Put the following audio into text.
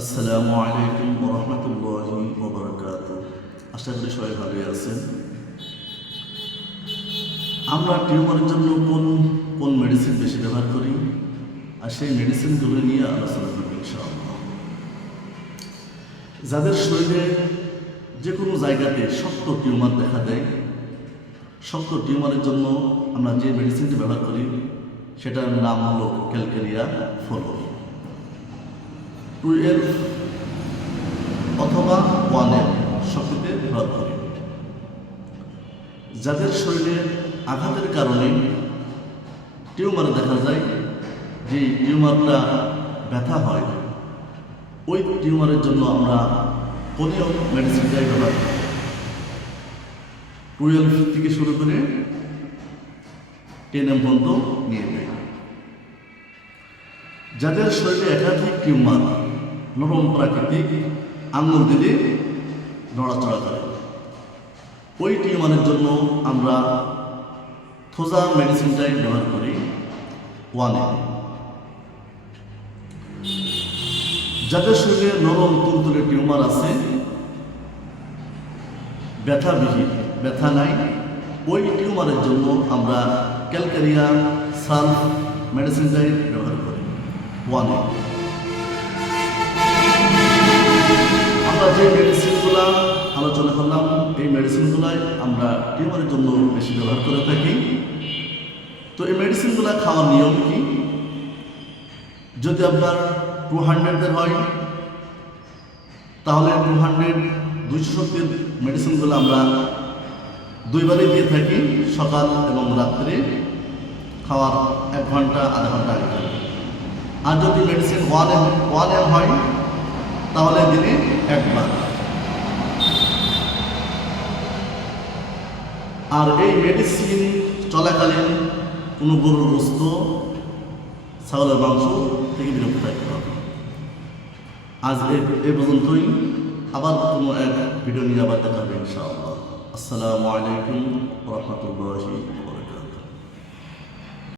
আসসালামু আলাইকুম ওয়া রাহমাতুল্লাহি ওয়া বারাকাতুহু। আশা করি সবাই ভালোই আছেন। আমরা টিউমারের জন্য কোন কোন মেডিসিন বেশি ব্যবহার করি আর সেই মেডিসিনগুলো নিয়ে আলোচনা করব ইনশাআল্লাহ। যাদের শরীরে যে কোনো জায়গাতে শক্ত টিউমার দেখা দেয়, শক্ত টিউমারের জন্য আমরা যে মেডিসিনটি ব্যবহার করি সেটার নাম হলো ক্যালকেরিয়া ফলো 2L অথবা 1L শক্তিতে ব্যবহার করি। যাদের শরীরে আঘাতের কারণে টিউমার দেখা যায়, যে টিউমারটা ব্যথা হয়, ওই টিউমারের জন্য আমরা কোন মেডিসিনটাই ব্যবহার করি। 2L থেকে শুরু করে 10M পর্যন্ত নিয়ে নেয়। যাদের শরীরে একাধিক টিউমার নরম প্রাকৃতিক আঙুল দিলে নড়াচড়া করে, ওই টিউমারের জন্য আমরা থোজা মেডিসিনটাই ব্যবহার করি 1L। যাদের শরীরে নরম তুলতুলে টিউমার আছে, ব্যথাবিহীন, ব্যথা নাই, ওই টিউমারের জন্য আমরা ক্যালকেরিয়া সালফ মেডিসিনটাই ব্যবহার করি 1L। আমরা যে মেডিসিনগুলো আলোচনা করলাম, এই মেডিসিনগুলাই আমরা টিউমারের জন্য বেশি ব্যবহার করে থাকি। তো এই মেডিসিনগুলো খাওয়ার নিয়ম কি? যদি আপনার 200-এর হয় তাহলে 200 শক্তির মেডিসিনগুলো আমরা দুইবারে দিয়ে থাকি, সকাল এবং রাত্রে খাওয়ার 1 ঘন্টা আধা ঘন্টা আগে। আর যদি মেডিসিন 1L হয় তাহলে দিনে একবার। আর এই মেডিসিন চলাকালীন কোনো গরুর গোস্ত, ছাগলের মাংস থেকে বিরত থাকতে হবে। আজ এ পর্যন্তই। আবার কোনো এক ভিডিও নিয়ে আবার দেখা হবে ইনশাআল্লাহ। আসসালামু আলাইকুম ওয়া রাহমাতুল্লাহি ওয়া বারাকাতুহু।